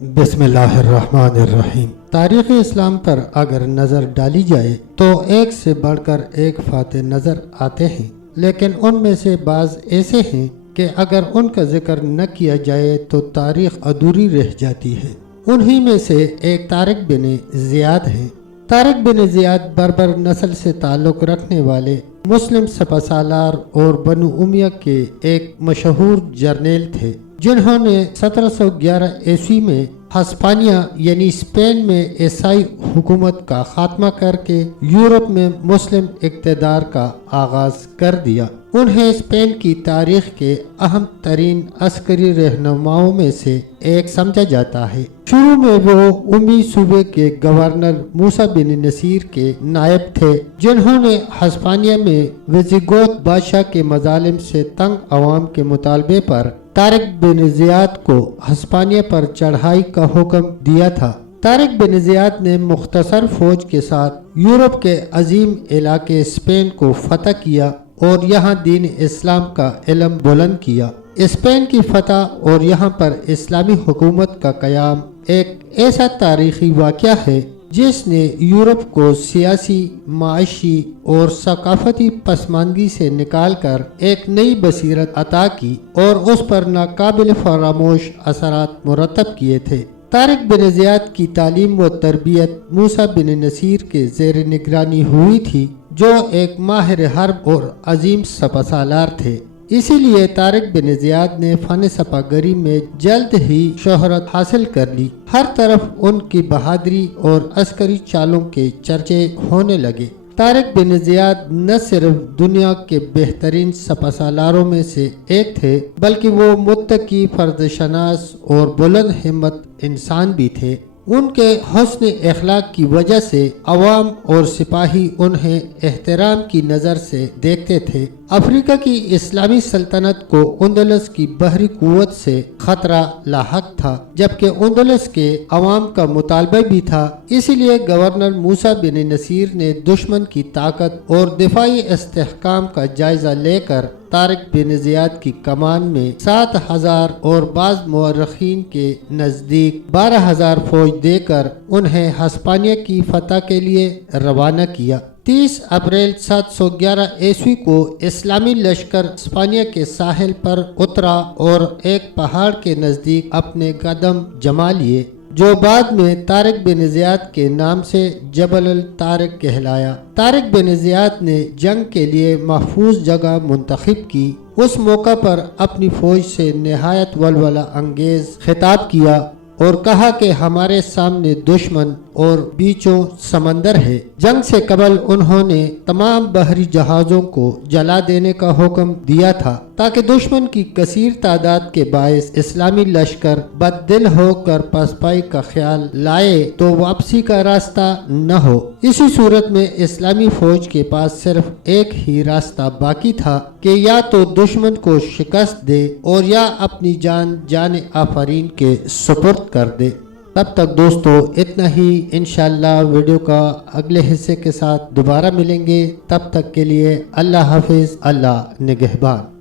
بسم اللہ الرحمن الرحیم۔ تاریخ اسلام پر اگر نظر ڈالی جائے تو ایک سے بڑھ کر ایک فاتح نظر آتے ہیں، لیکن ان میں سے بعض ایسے ہیں کہ اگر ان کا ذکر نہ کیا جائے تو تاریخ ادھوری رہ جاتی ہے۔ انہی میں سے ایک طارق بن زیاد ہیں۔ طارق بن زیاد بربر نسل سے تعلق رکھنے والے مسلم سپہ سالار اور بنو امیہ کے ایک مشہور جرنیل تھے، جنہوں نے 1711 عیسوی میں ہسپانیہ یعنی اسپین میں عیسائی حکومت کا خاتمہ کر کے یورپ میں مسلم اقتدار کا آغاز کر دیا۔ انہیں اسپین کی تاریخ کے اہم ترین عسکری رہنماؤں میں سے ایک سمجھا جاتا ہے۔ شروع میں وہ امی صوبے کے گورنر موسیٰ بن نصیر کے نائب تھے، جنہوں نے ہسپانیہ میں ویزیگوت بادشاہ کے مظالم سے تنگ عوام کے مطالبے پر طارق بن زیاد کو ہسپانیہ پر چڑھائی کا حکم دیا تھا۔ طارق بن زیاد نے مختصر فوج کے ساتھ یورپ کے عظیم علاقے اسپین کو فتح کیا اور یہاں دین اسلام کا علم بلند کیا۔ اسپین کی فتح اور یہاں پر اسلامی حکومت کا قیام ایک ایسا تاریخی واقعہ ہے جس نے یورپ کو سیاسی، معاشی اور ثقافتی پسماندگی سے نکال کر ایک نئی بصیرت عطا کی اور اس پر ناقابل فراموش اثرات مرتب کیے تھے۔ طارق بن زیاد کی تعلیم و تربیت موسیٰ بن نصیر کے زیر نگرانی ہوئی تھی، جو ایک ماہر حرب اور عظیم سپہ سالار تھے۔ اسی لیے طارق بن زیاد نے فن سپہ گری میں جلد ہی شہرت حاصل کر لی۔ ہر طرف ان کی بہادری اور عسکری چالوں کے چرچے ہونے لگے۔ طارق بن زیاد نہ صرف دنیا کے بہترین سپہ سالاروں میں سے ایک تھے، بلکہ وہ متقی، فرد شناس اور بلند ہمت انسان بھی تھے۔ ان کے حسن اخلاق کی وجہ سے عوام اور سپاہی انہیں احترام کی نظر سے دیکھتے تھے۔ افریقہ کی اسلامی سلطنت کو اندلس کی بحری قوت سے خطرہ لاحق تھا، جبکہ اندلس کے عوام کا مطالبہ بھی تھا۔ اسی لیے گورنر موسیٰ بن نصیر نے دشمن کی طاقت اور دفاعی استحکام کا جائزہ لے کر طارق بن زیاد کی کمان میں 7,000 اور بعض مورخین کے نزدیک 12,000 فوج دے کر انہیں ہسپانیہ کی فتح کے لیے روانہ کیا۔ 30 اپریل 711 عیسوی کو اسلامی لشکر ہسپانیہ کے ساحل پر اترا اور ایک پہاڑ کے نزدیک اپنے قدم جما لیے، جو بعد میں طارق بن زیاد کے نام سے جبل الطارق کہلایا۔ طارق بن زیاد نے جنگ کے لیے محفوظ جگہ منتخب کی۔ اس موقع پر اپنی فوج سے نہایت ولولہ انگیز خطاب کیا اور کہا کہ ہمارے سامنے دشمن اور بیچوں سمندر ہے۔ جنگ سے قبل انہوں نے تمام بحری جہازوں کو جلا دینے کا حکم دیا تھا، تاکہ دشمن کی کثیر تعداد کے باعث اسلامی لشکر بد دل ہو کر پسپائی کا خیال لائے تو واپسی کا راستہ نہ ہو۔ اسی صورت میں اسلامی فوج کے پاس صرف ایک ہی راستہ باقی تھا کہ یا تو دشمن کو شکست دے اور یا اپنی جان آفرین کے سپرد کر دے۔ تب تک دوستو اتنا ہی، انشاءاللہ ویڈیو کا اگلے حصے کے ساتھ دوبارہ ملیں گے۔ تب تک کے لیے اللہ حافظ، اللہ نگہبان۔